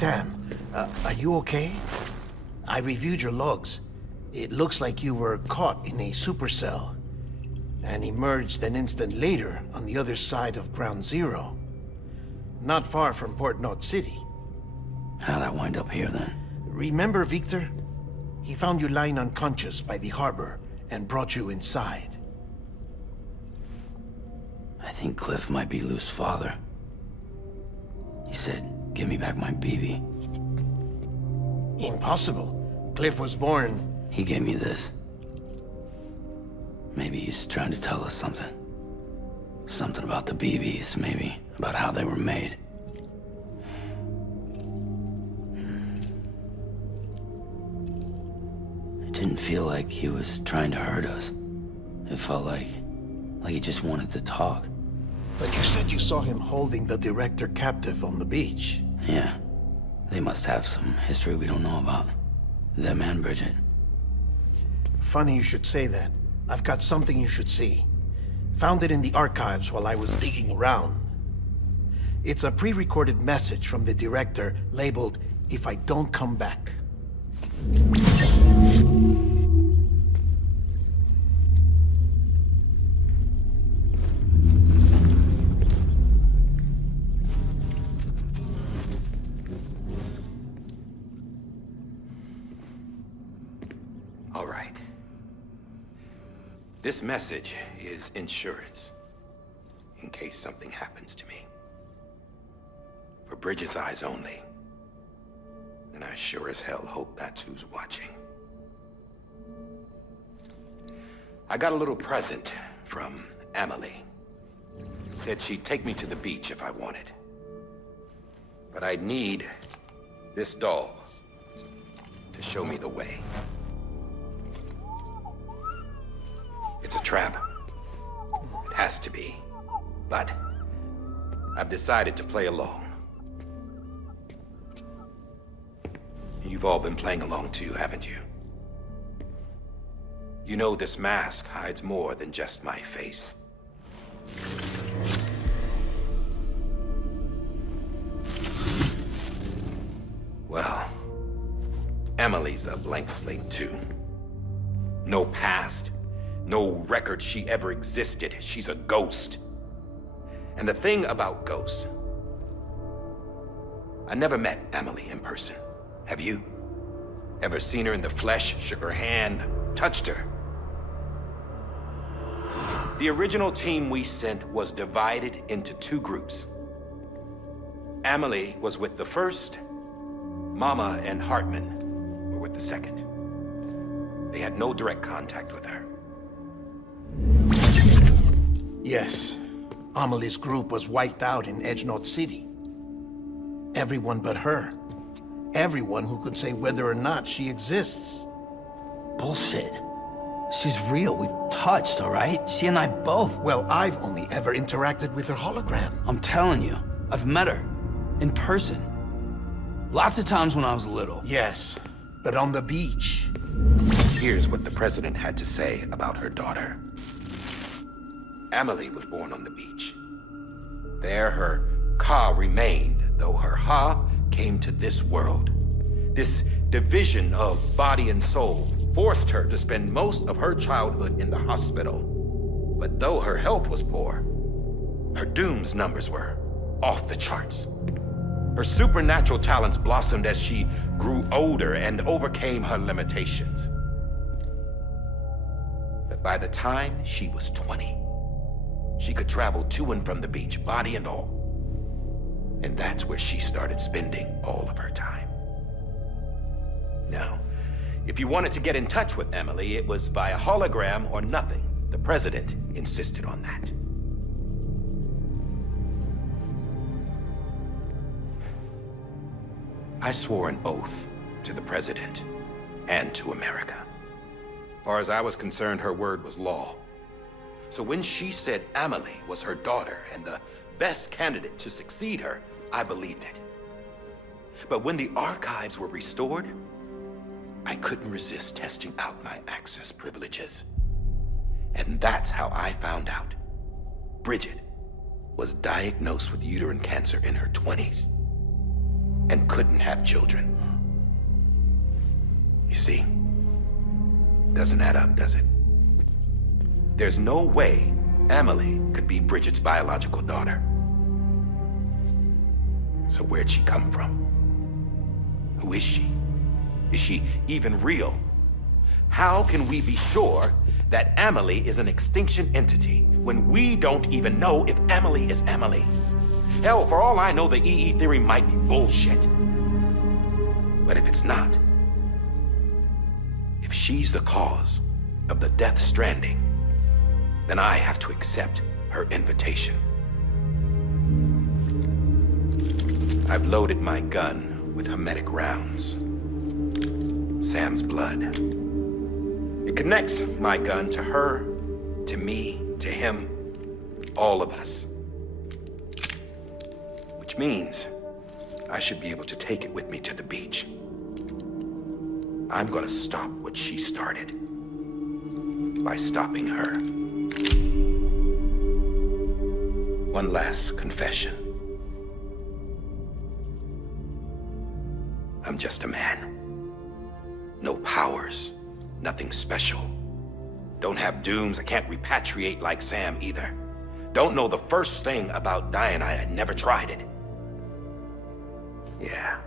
Sam, are you okay? I reviewed your logs. It looks like you were caught in a supercell and emerged an instant later on the other side of Ground Zero. Not far from Port Knot City. How'd I wind up here then? Remember Victor? He found you lying unconscious by the harbor and brought you inside. I think Cliff might be Lou's father. He said, give me back my BB. Impossible. Cliff was born... He gave me this. Maybe he's trying to tell us something. Something about the BBs, maybe. About how they were made. It didn't feel like he was trying to hurt us. It felt like he just wanted to talk. But you said you saw him holding the director captive on the beach. Yeah. They must have some history we don't know about. Them and Bridget. Funny you should say that. I've got something you should see. Found it in the archives while I was digging around. It's a pre-recorded message from the director labeled, "If I don't come back." All right. This message is insurance, in case something happens to me. For Bridget's eyes only. And I sure as hell hope that's who's watching. I got a little present from Emily. Said she'd take me to the beach if I wanted. But I'd need this doll to show me the way. It's a trap. It has to be. But I've decided to play along. You've all been playing along too, haven't you? You know this mask hides more than just my face. Well, Emily's a blank slate too. No past. No record she ever existed. She's a ghost. And the thing about ghosts, I never met Emily in person. Have you? Ever seen her in the flesh, shook her hand, touched her? The original team we sent was divided into two groups. Emily was with the first. Mama and Hartman were with the second. They had no direct contact with her. Yes. Amelie's group was wiped out in Edge Knot City. Everyone but her. Everyone who could say whether or not she exists. Bullshit. She's real. We've touched, all right? She and I both. Well, I've only ever interacted with her hologram. I'm telling you, I've met her. In person. Lots of times when I was little. Yes, but on the beach. Here's what the president had to say about her daughter. Emily was born on the beach. There her Ka remained, though her Ha came to this world. This division of body and soul forced her to spend most of her childhood in the hospital. But though her health was poor, her Doom's numbers were off the charts. Her supernatural talents blossomed as she grew older and overcame her limitations. But by the time she was 20, she could travel to and from the beach, body and all. And that's where she started spending all of her time. Now, if you wanted to get in touch with Emily, it was via hologram or nothing. The president insisted on that. I swore an oath to the president and to America. As far as I was concerned, her word was law. So when she said Emily was her daughter and the best candidate to succeed her, I believed it. But when the archives were restored, I couldn't resist testing out my access privileges. And that's how I found out Bridget was diagnosed with uterine cancer in her 20s. and couldn't have children. You see, doesn't add up, does it? There's no way Amelie could be Bridget's biological daughter. So where'd she come from? Who is she? Is she even real? How can we be sure that Amelie is an extinction entity when we don't even know if Amelie is Amelie? Hell, for all I know, the EE theory might be bullshit. But if it's not, if she's the cause of the Death Stranding, then I have to accept her invitation. I've loaded my gun with hermetic rounds. Sam's blood. It connects my gun to her, to me, to him, all of us. Which means I should be able to take it with me to the beach. I'm gonna stop what she started by stopping her. One last confession. I'm just a man. No powers, nothing special. Don't have dooms, I can't repatriate like Sam either. Don't know the first thing about dying, I had never tried it. Yeah.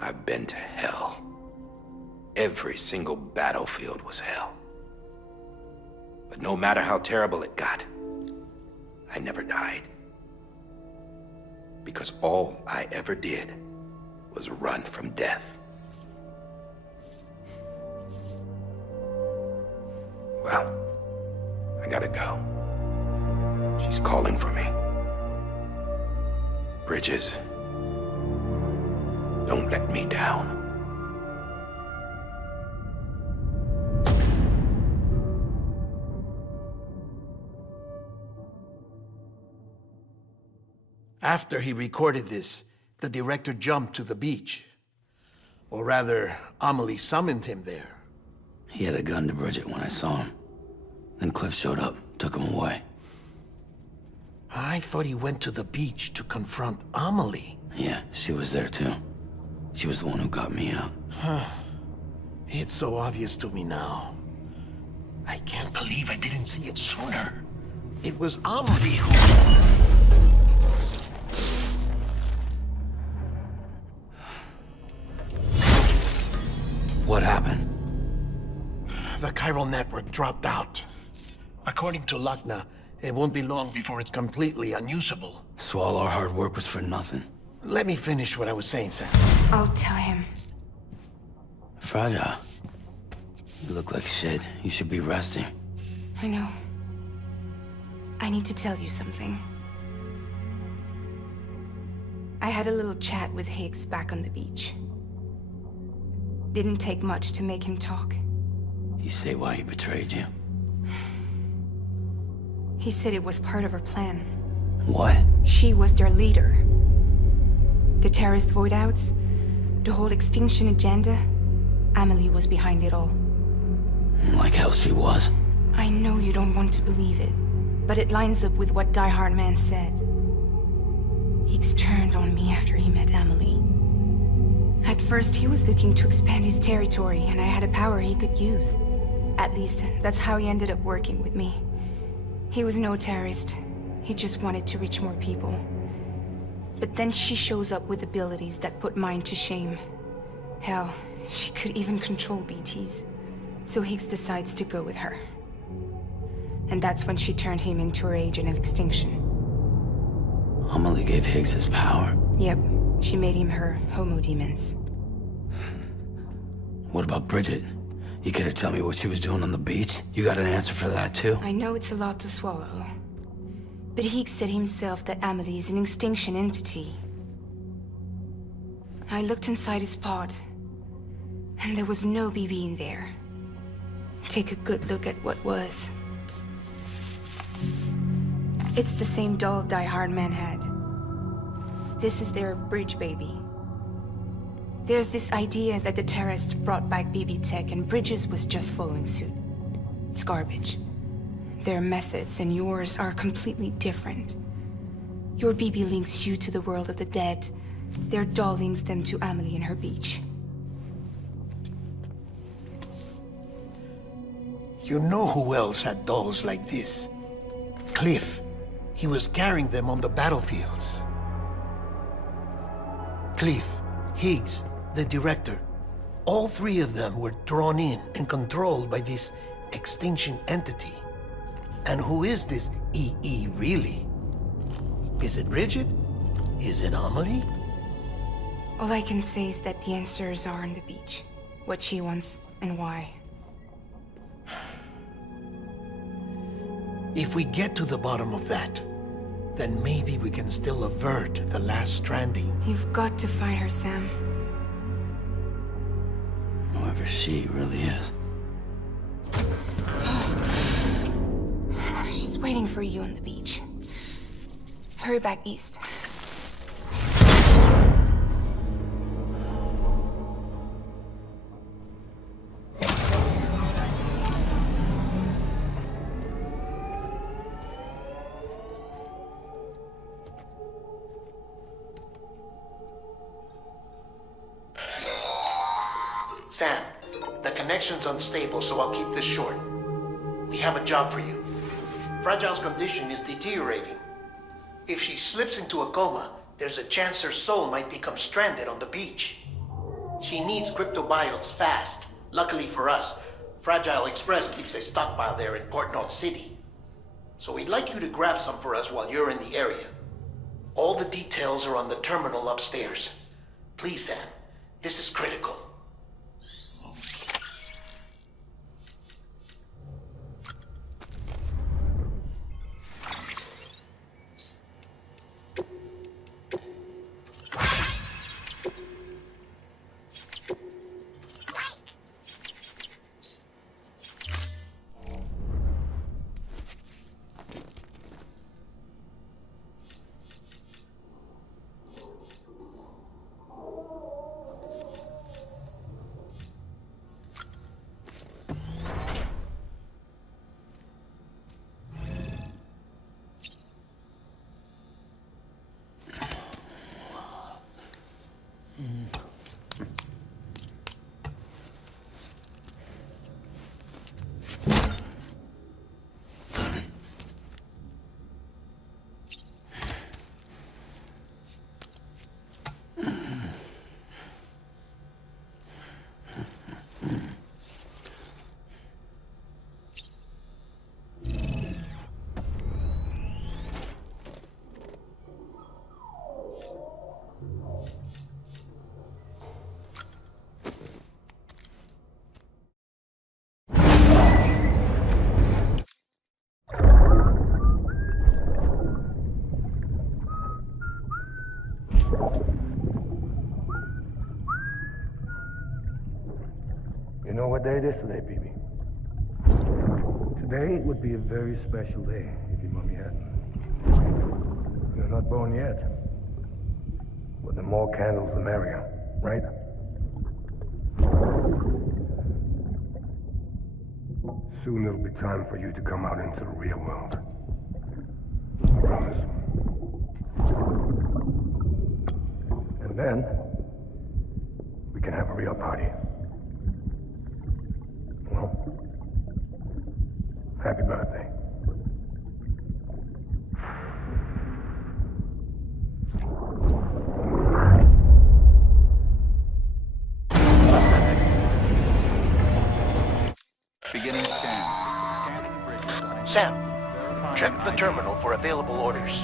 I've been to hell. Every single battlefield was hell. But no matter how terrible it got, I never died. Because all I ever did was run from death. Well, I gotta go. She's calling for me. Bridges, don't let me down. After he recorded this, the director jumped to the beach. Or rather, Amelie summoned him there. He had a gun to Bridget when I saw him. Then Cliff showed up, took him away. I thought he went to the beach to confront Amelie. Yeah, she was there too. She was the one who got me out. It's so obvious to me now. I can't believe I didn't see it sooner. It was Amelie who... What happened? The chiral network dropped out. According to Luckna, it won't be long before it's completely unusable. So all our hard work was for nothing. Let me finish what I was saying, Sam. I'll tell him. Fragile. You look like shit. You should be resting. I know. I need to tell you something. I had a little chat with Higgs back on the beach. Didn't take much to make him talk. You say why he betrayed you? He said it was part of her plan. What? She was their leader. The terrorist voidouts, the whole extinction agenda, Amelie was behind it all. Like hell she was. I know you don't want to believe it, but it lines up with what Die Hard Man said. Higgs turned on me after he met Amelie. At first, he was looking to expand his territory, and I had a power he could use. At least, that's how he ended up working with me. He was no terrorist. He just wanted to reach more people. But then she shows up with abilities that put mine to shame. Hell, she could even control BTs. So Higgs decides to go with her. And that's when she turned him into her agent of extinction. Amelie gave Higgs his power? Yep, she made him her homo demons. What about Bridget? You gotta tell me what she was doing on the beach? You got an answer for that too? I know it's a lot to swallow. But Higgs said himself that Amelie is an extinction entity. I looked inside his pod, and there was no BB in there. Take a good look at what was. It's the same doll Die Hard Man had. This is their bridge baby. There's this idea that the terrorists brought back BB tech and Bridges was just following suit. It's garbage. Their methods and yours are completely different. Your BB links you to the world of the dead, Their doll links them to Amelie and her beach. You know who else had dolls like this? Cliff. He was carrying them on the battlefields. Cliff, Higgs, the director. All three of them were drawn in and controlled by this extinction entity. And who is this EE really? Is it Bridget? Is it Amelie? All I can say is that the answers are on the beach. What she wants and why. If we get to the bottom of that, then maybe we can still avert the last stranding. You've got to find her, Sam. Whoever she really is. She's waiting for you on the beach. Hurry back east. Sam, the connection's unstable, so I'll keep this short. We have a job for you. Fragile's condition is deteriorating. If she slips into a coma, there's a chance her soul might become stranded on the beach. She needs cryptobiotes fast. Luckily for us, Fragile Express keeps a stockpile there in Port North City. So we'd like you to grab some for us while you're in the area. All the details are on the terminal upstairs. Please, Sam, this is critical. You know what day it is today, BB? Today would be a very special day if your mommy hadn't. You're not born yet. But the more candles, the merrier, right? Soon it'll be time for you to come out into the real world. I promise. And then, we can have a real party. Well, happy birthday. Beginning scan. Scanning bridges. Sam, check the terminal for available orders.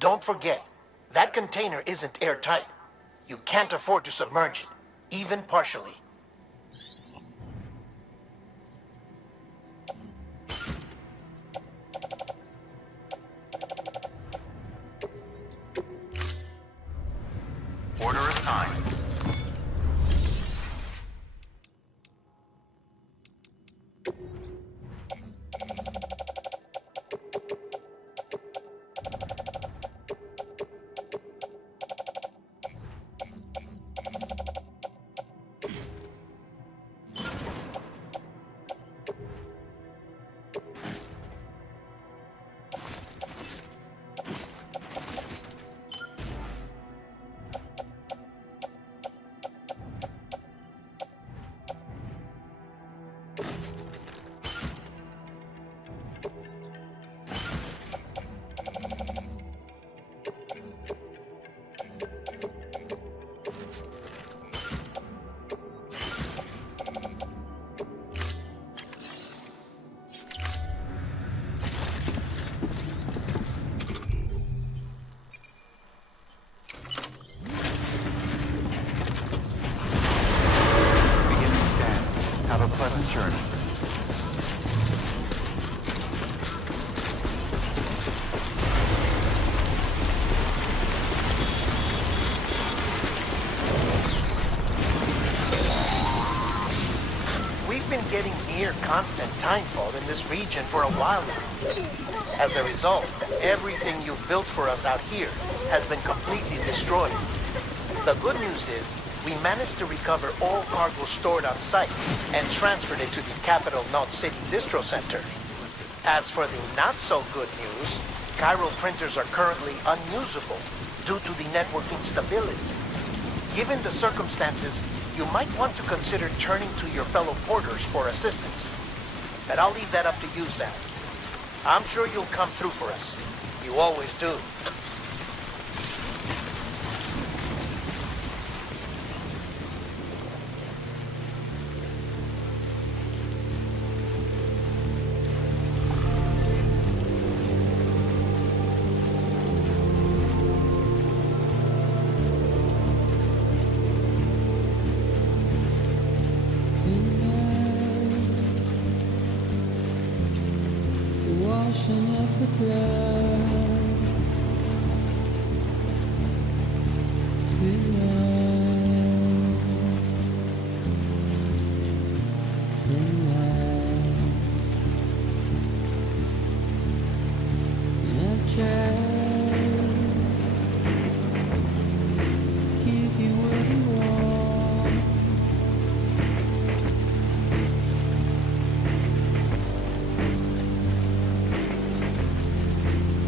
Don't forget, that container isn't airtight. You can't afford to submerge it, even partially. Order assigned. pleasant journey. We've been getting near constant timefall in this region for a while now. As a result, everything you've built for us out here has been completely destroyed. The good news is, we managed to recover all cargo stored on site and transferred it to the capital Knot City Distro Center. As for the not-so-good news, Cairo printers are currently unusable due to the network instability. Given the circumstances, you might want to consider turning to your fellow porters for assistance. But I'll leave that up to you, Sam. I'm sure you'll come through for us. You always do. Washing up the blood tonight. And I've tried to keep you where you are.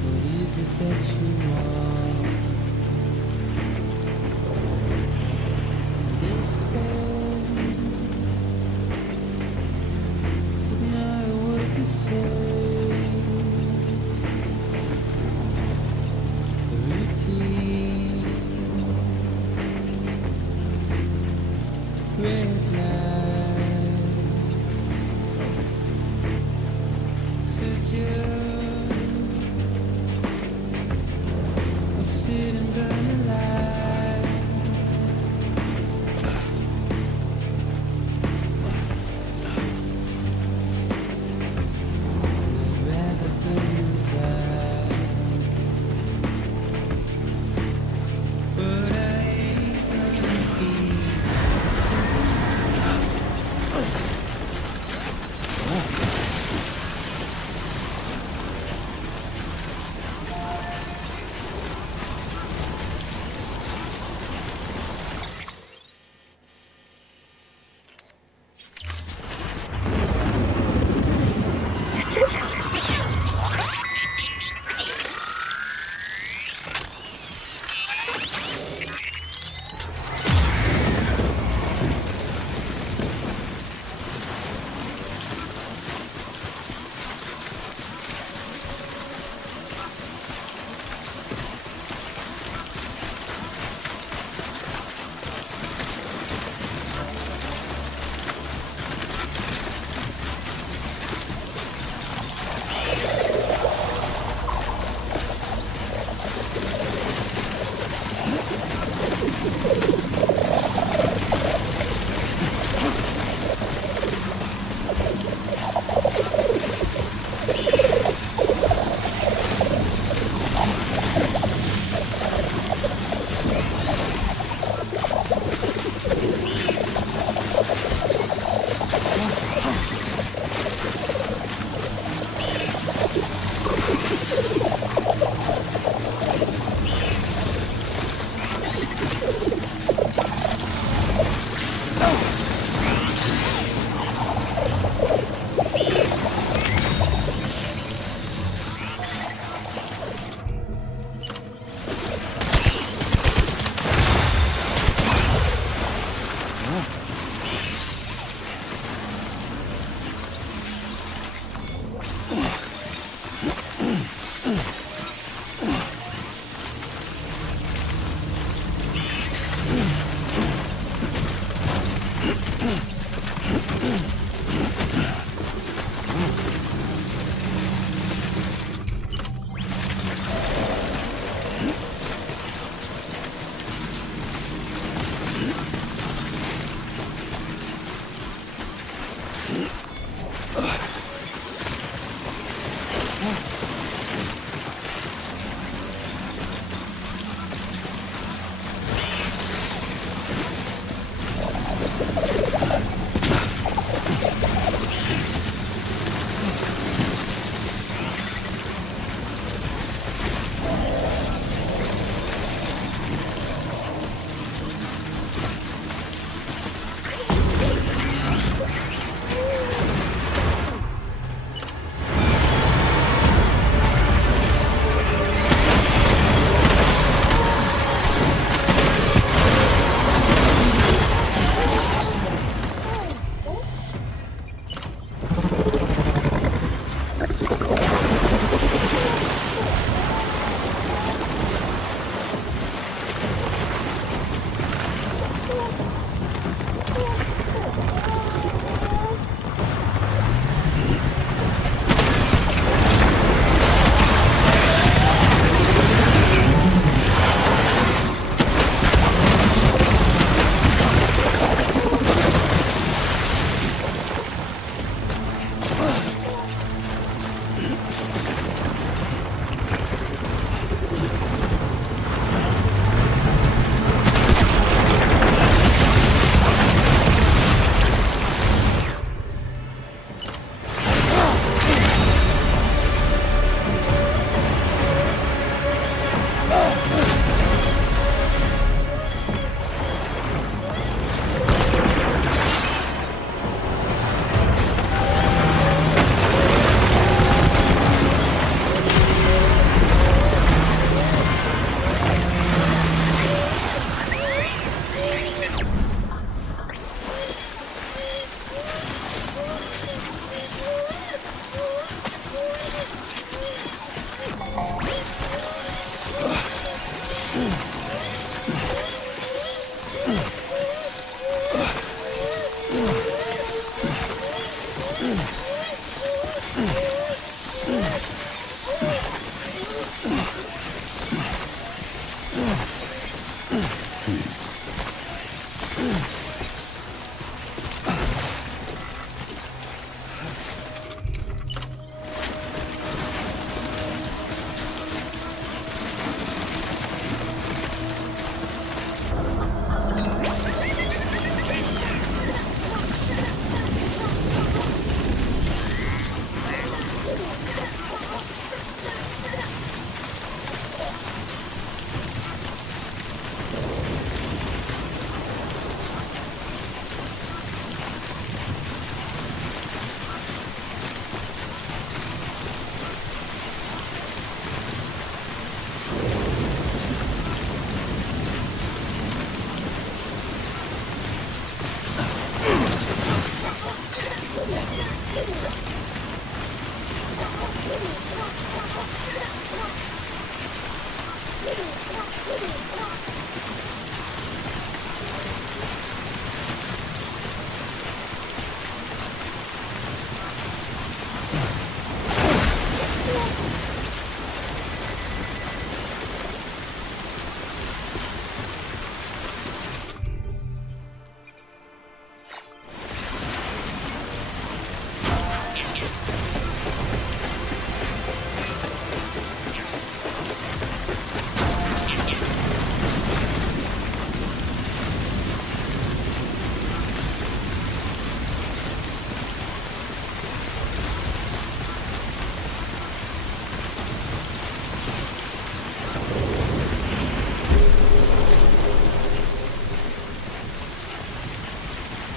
What is it that you want? Despair, but not a word to say. Routine, red light, suggest I'll sit and burn the light.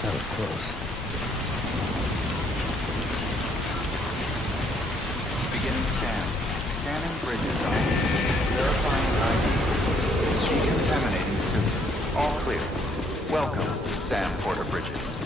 That was close. Beginning scan. Scanning bridges on. Verifying ID. Decontaminating suit. All clear. Welcome, Sam Porter Bridges.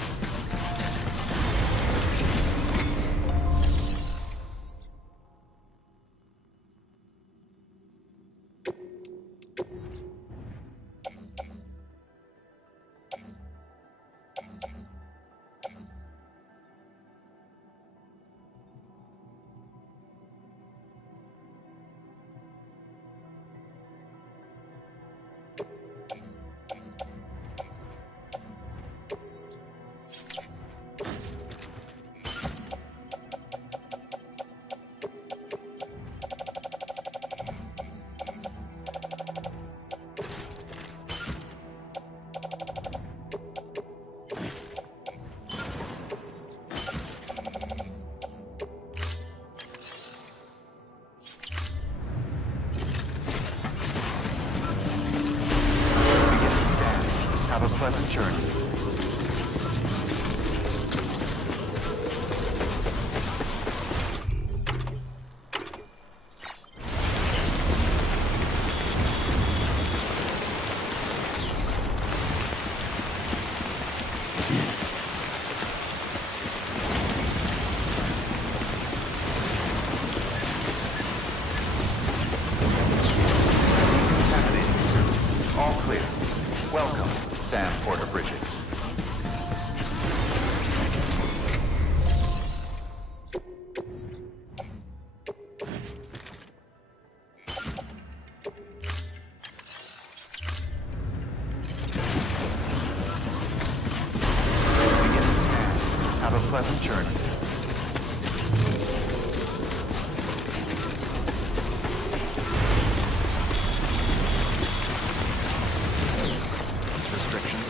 Have a pleasant journey. Decontaminating suit. All clear. Welcome, Sam Porter Bridges. Beginning scan. Have a pleasant journey. Restrictions.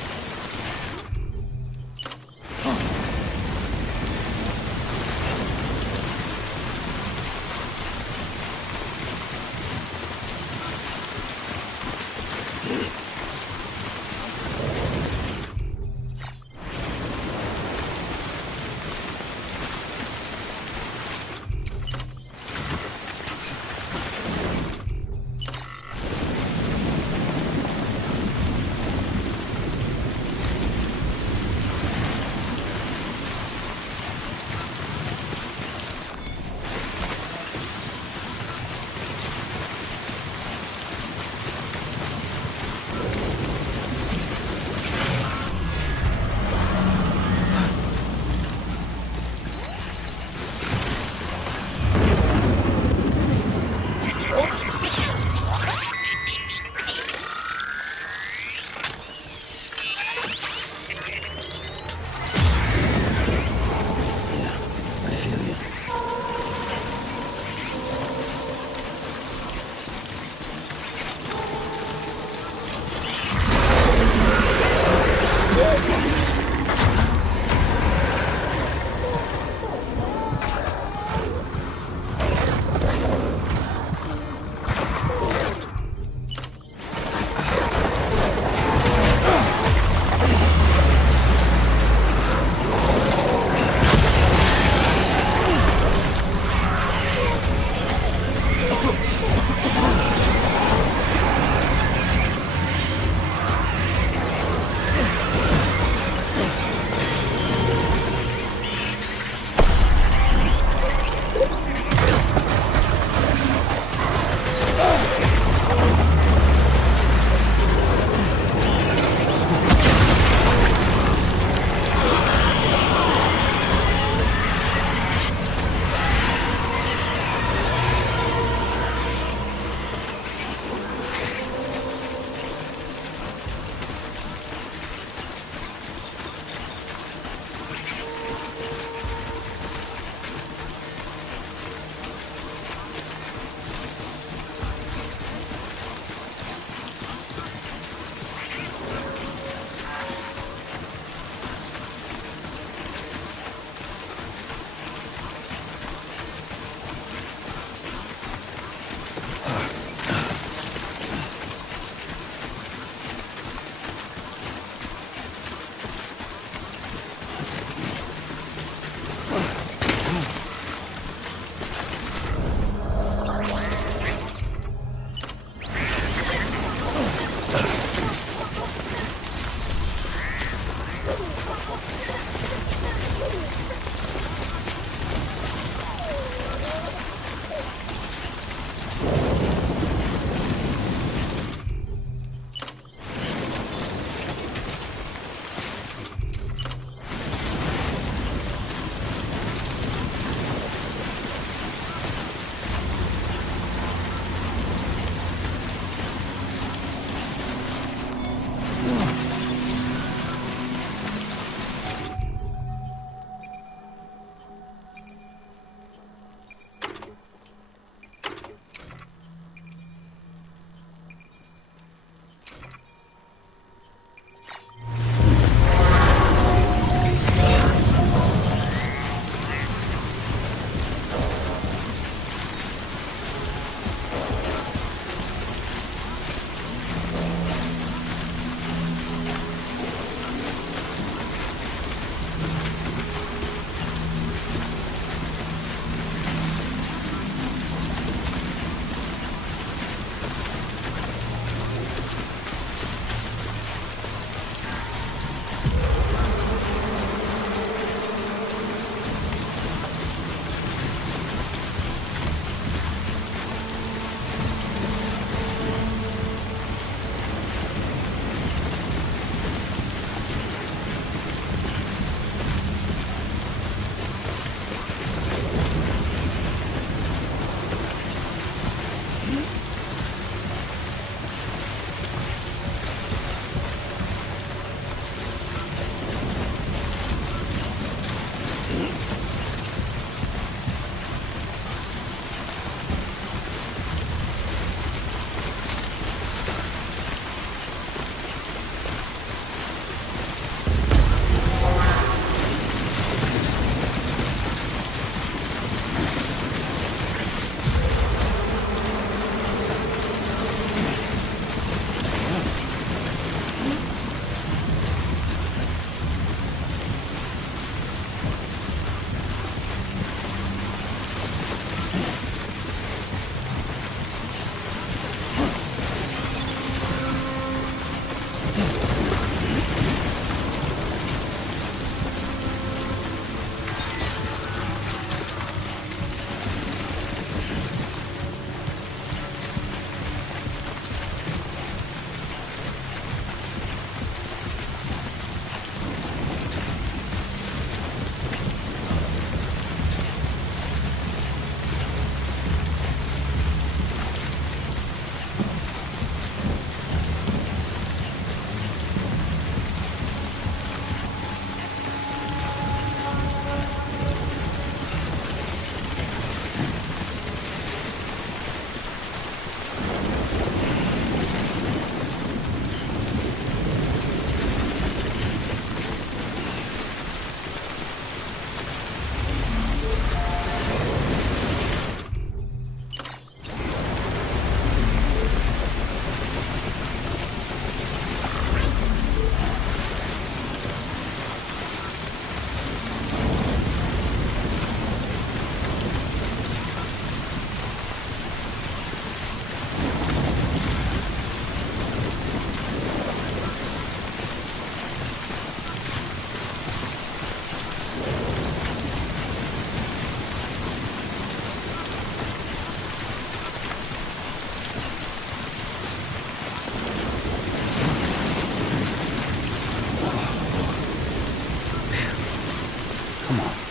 Come on.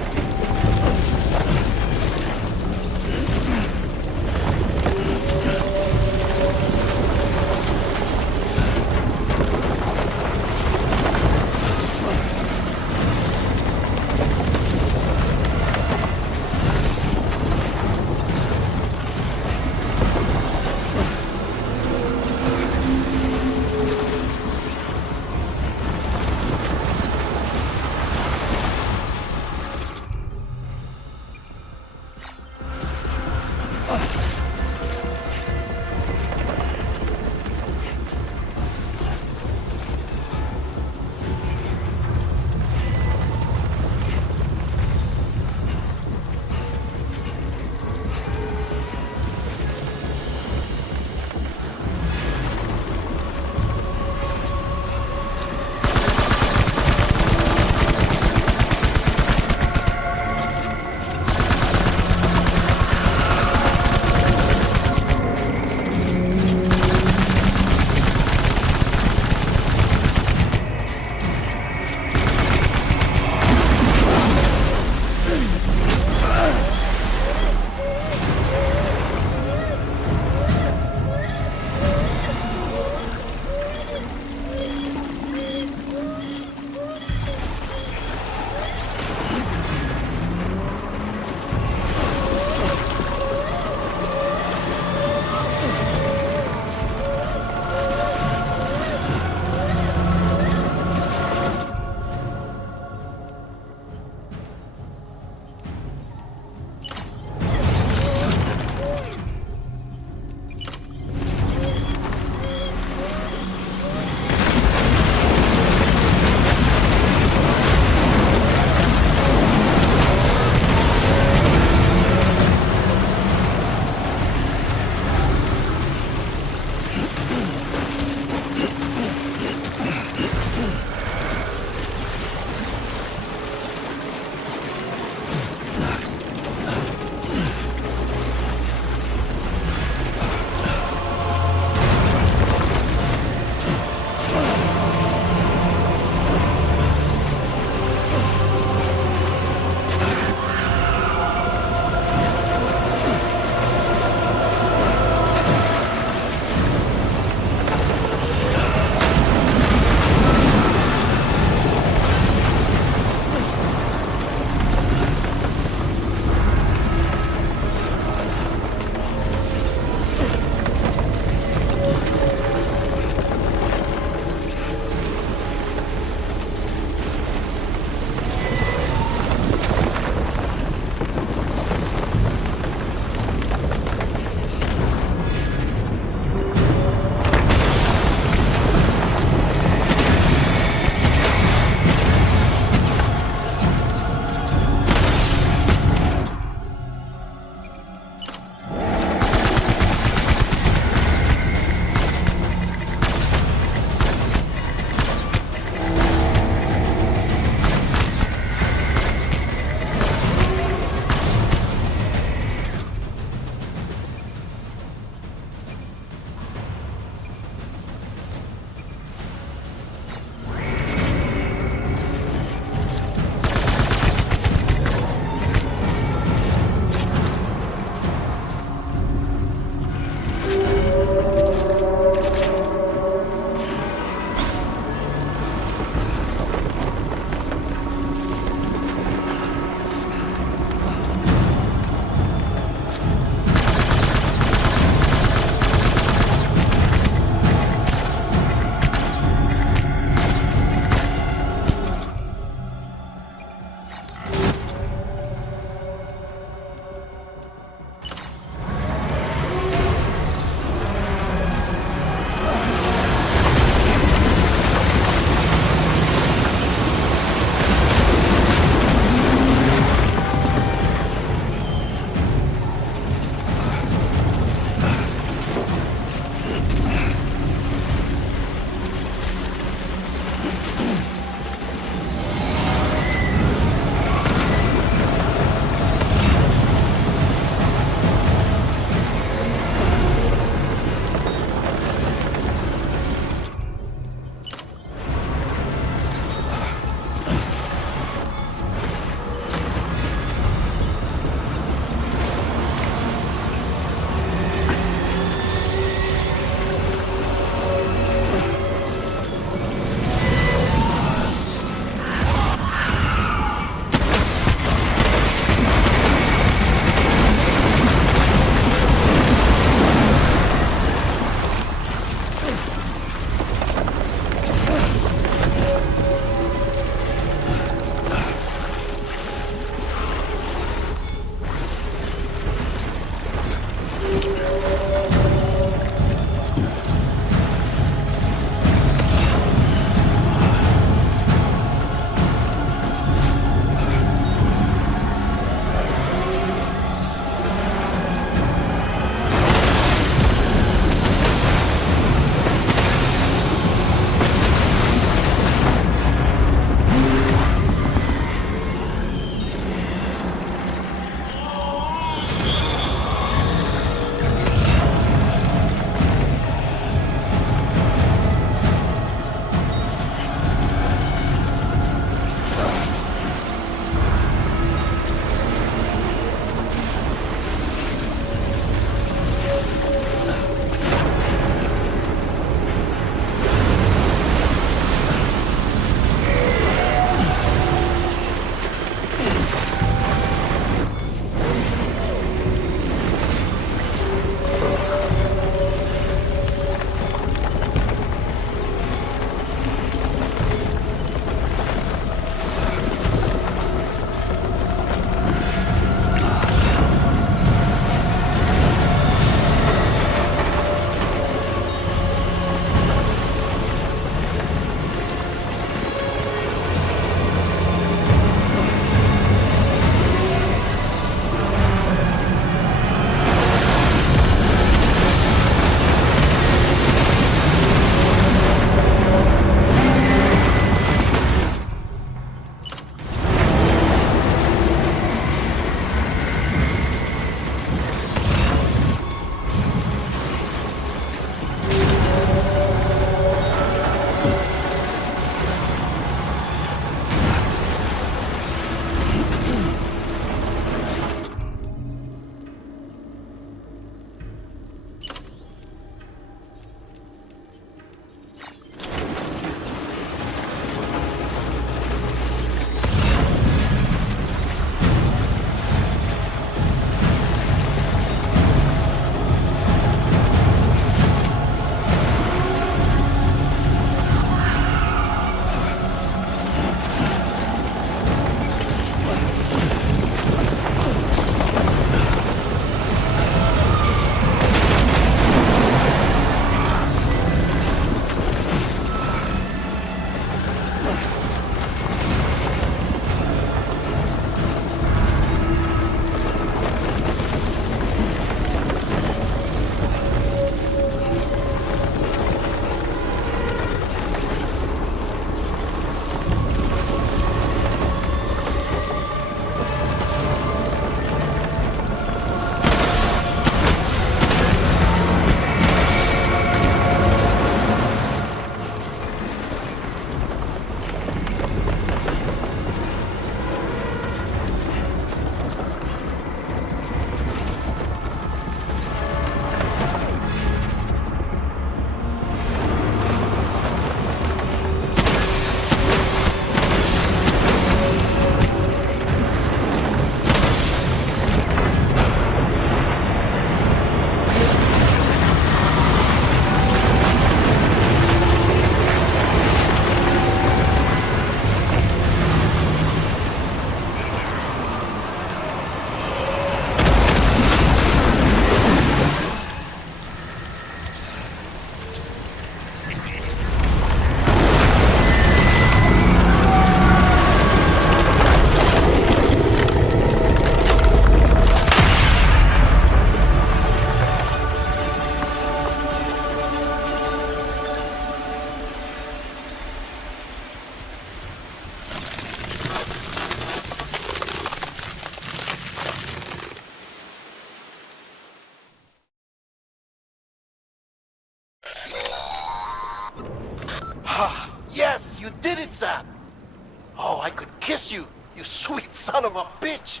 kiss you, you sweet son of a bitch.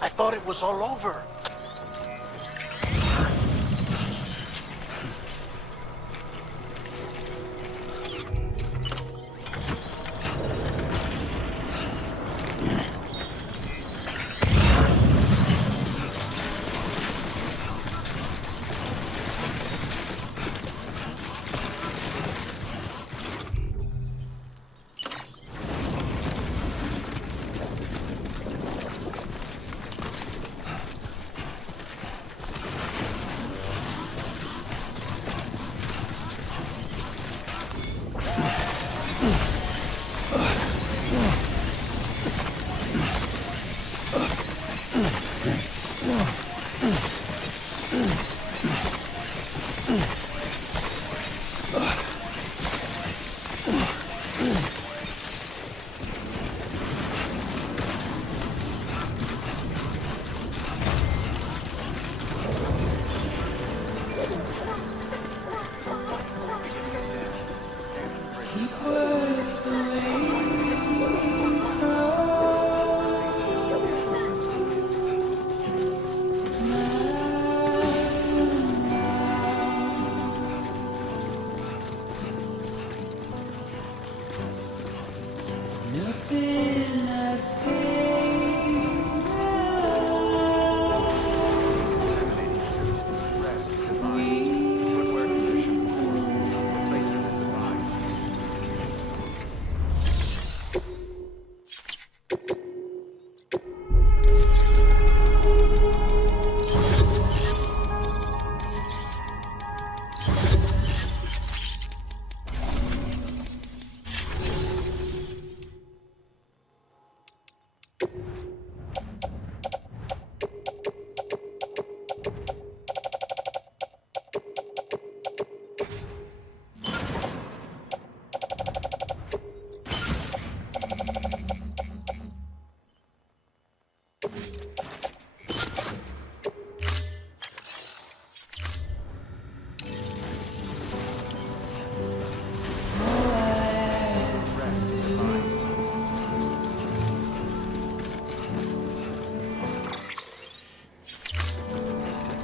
I thought it was all over. Nothing I say. Rest is advised. Footwear condition poor. Replacement is advised.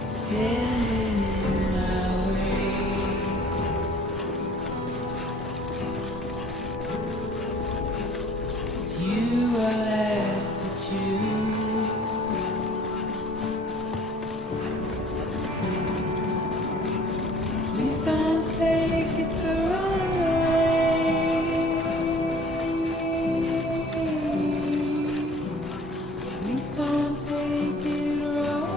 Standing in my way. It's you I have to choose. Please don't take it the wrong way. Please don't take it wrong.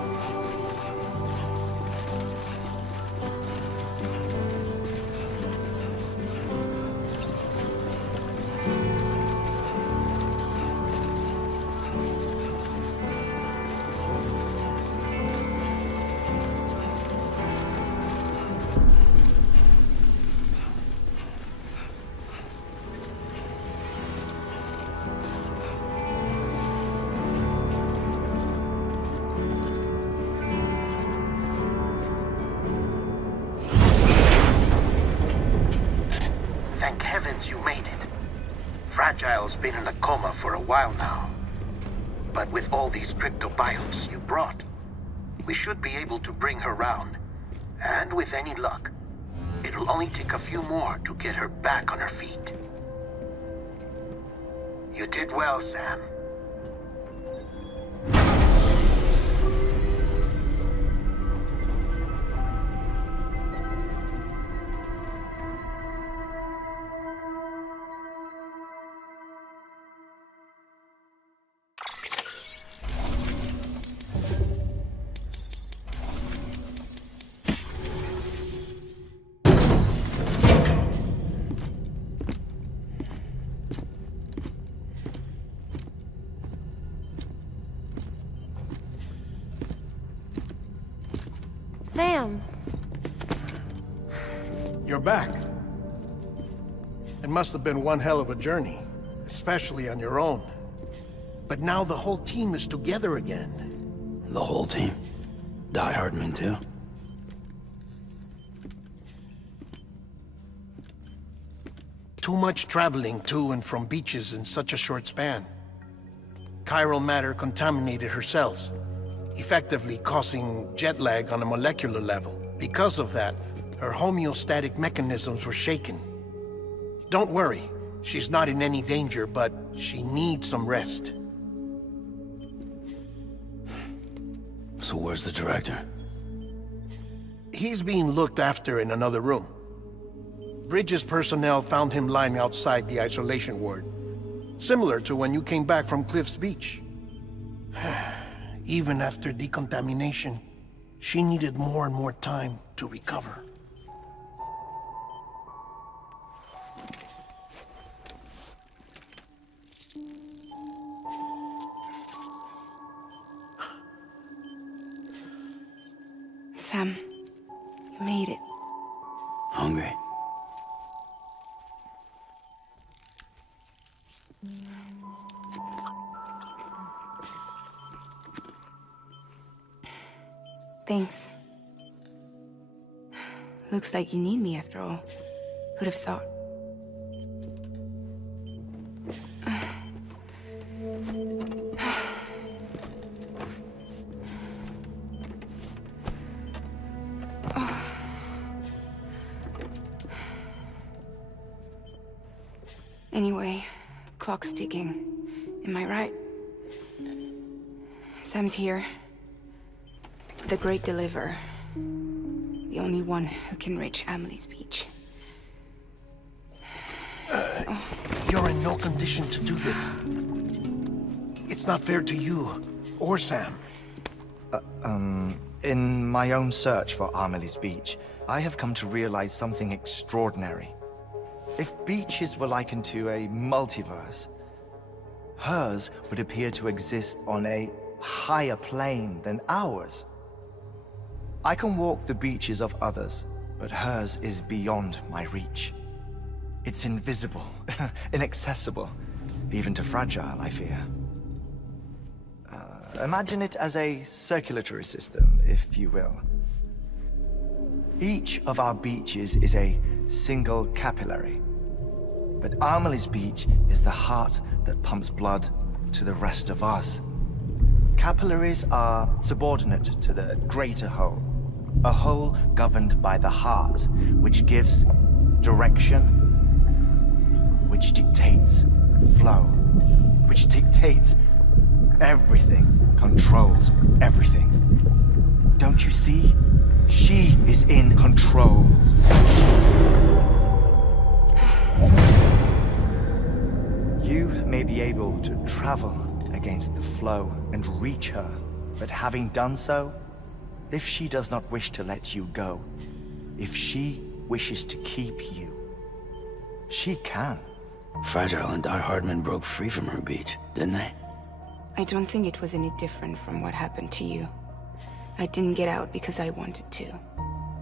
Thank heavens you made it. Fragile's been in a coma for a while now. But with all these cryptobiotes you brought, we should be able to bring her round. And with any luck, it'll only take a few more to get her back on her feet. You did well, Sam. Sam, You're back. It must have been one hell of a journey, especially on your own. But now the whole team is together again. The whole team? Die Hard men too? Too much traveling to and from beaches in such a short span. chiral matter contaminated her cells, effectively causing jet lag on a molecular level. Because of that, her homeostatic mechanisms were shaken. Don't worry, she's not in any danger, but she needs some rest. So where's the director? He's being looked after in another room. Bridges personnel found him lying outside the isolation ward, similar to when you came back from Cliff's Beach. Even after decontamination, she needed more and more time to recover. Sam, you made it. Hungry? Thanks. Looks like you need me after all. Who'd have thought? Anyway, clock's ticking. Am I right? Sam's here. The Great Deliverer. The only one who can reach Amelie's Beach. You're in no condition to do this. It's not fair to you or Sam. In my own search for Amelie's Beach, I have come to realize something extraordinary. If beaches were likened to a multiverse, hers would appear to exist on a higher plane than ours. I can walk the beaches of others, but hers is beyond my reach. It's invisible, inaccessible, even to fragile, I fear. Imagine it as a circulatory system, if you will. Each of our beaches is a single capillary. But Amelie's Beach is the heart that pumps blood to the rest of us. Capillaries are subordinate to the greater whole. A whole governed by the heart, which gives direction, which dictates flow, which dictates everything, controls everything. Don't you see? She is in control. You may be able to travel against the flow and reach her, but having done so, if she does not wish to let you go, if she wishes to keep you, she can. Fragile and Die Hardman broke free from her beach, didn't they? I don't think it was any different from what happened to you. I didn't get out because I wanted to.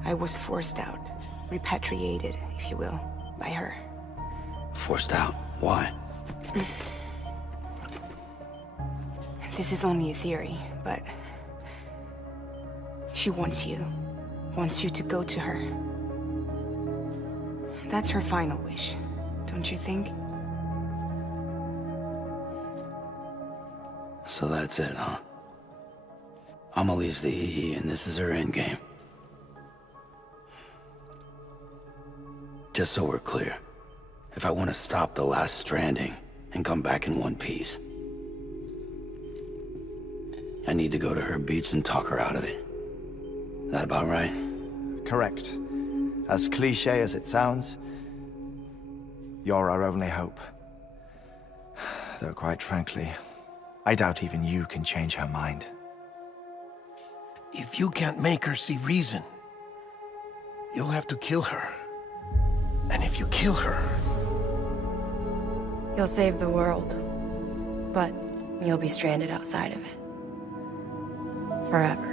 I was forced out. Repatriated, if you will, by her. Forced out? Why? This is only a theory, but... she wants you. Wants you to go to her. That's her final wish, don't you think? So that's it, huh? Amelie's the EE, and this is her endgame. Just so we're clear, if I want to stop the last Stranding and come back in one piece, I need to go to her beach and talk her out of it. That about right? Correct. As cliché as it sounds, you're our only hope. Though quite frankly, I doubt even you can change her mind. If you can't make her see reason, you'll have to kill her. And if you kill her... You'll save the world, but you'll be stranded outside of it. Forever.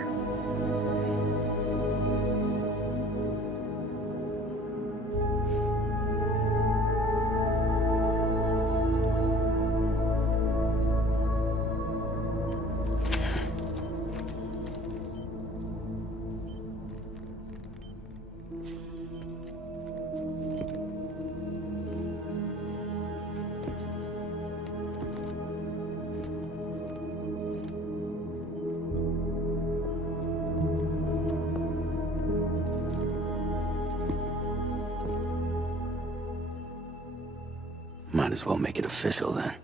might as well make it official then.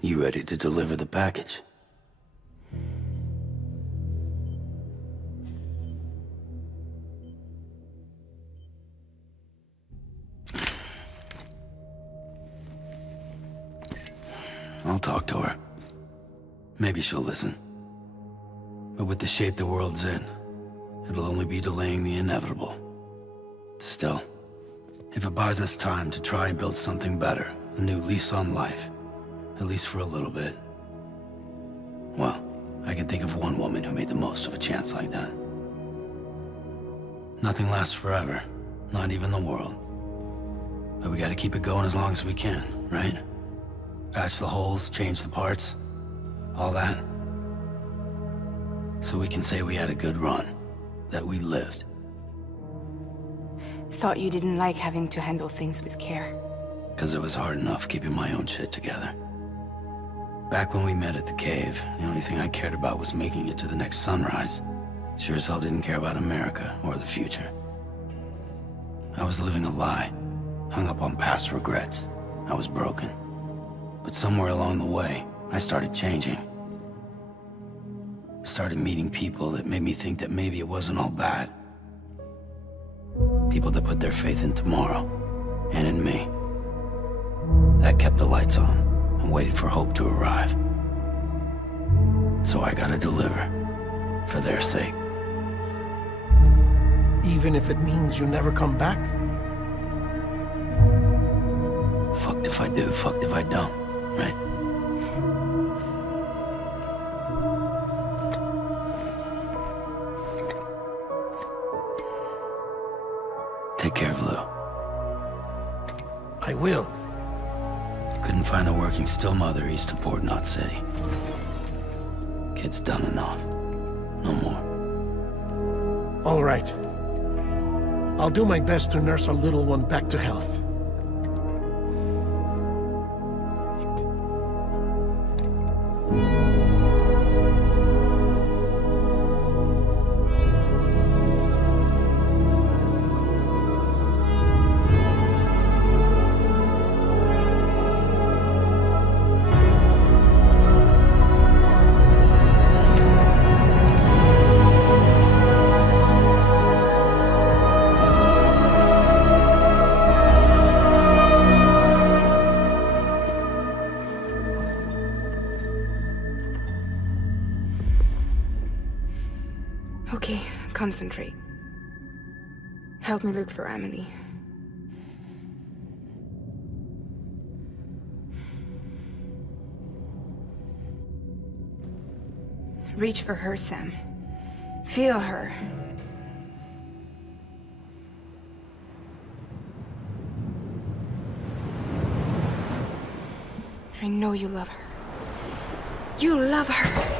You ready to deliver the package? I'll talk to her. Maybe she'll listen. But with the shape the world's in, it'll only be delaying the inevitable. Still, if it buys us time to try and build something better, a new lease on life, at least for a little bit, well, I can think of one woman who made the most of a chance like that. Nothing lasts forever, not even the world. But we gotta keep it going as long as we can, right? Patch the holes, change the parts, all that. So we can say we had a good run, that we lived. Thought you didn't like having to handle things with care. 'Cause it was hard enough keeping my own shit together. Back when we met at the cave, the only thing I cared about was making it to the next sunrise. Sure as hell didn't care about America or the future. I was living a lie, hung up on past regrets. I was broken. But somewhere along the way, I started changing. Started meeting people that made me think that maybe it wasn't all bad. People that put their faith in tomorrow, and in me. That kept the lights on, and waited for hope to arrive. So I gotta deliver, for their sake. Even if it means you never come back? Fucked if I do, fucked if I don't, right? Take care of Lou. I will. Couldn't find a working still mother east of Port Knot City. Kid's done enough. No more. All right. I'll do my best to nurse our little one back to health. Okay, concentrate. Help me look for Emily. Reach for her, Sam. Feel her. I know you love her. You love her!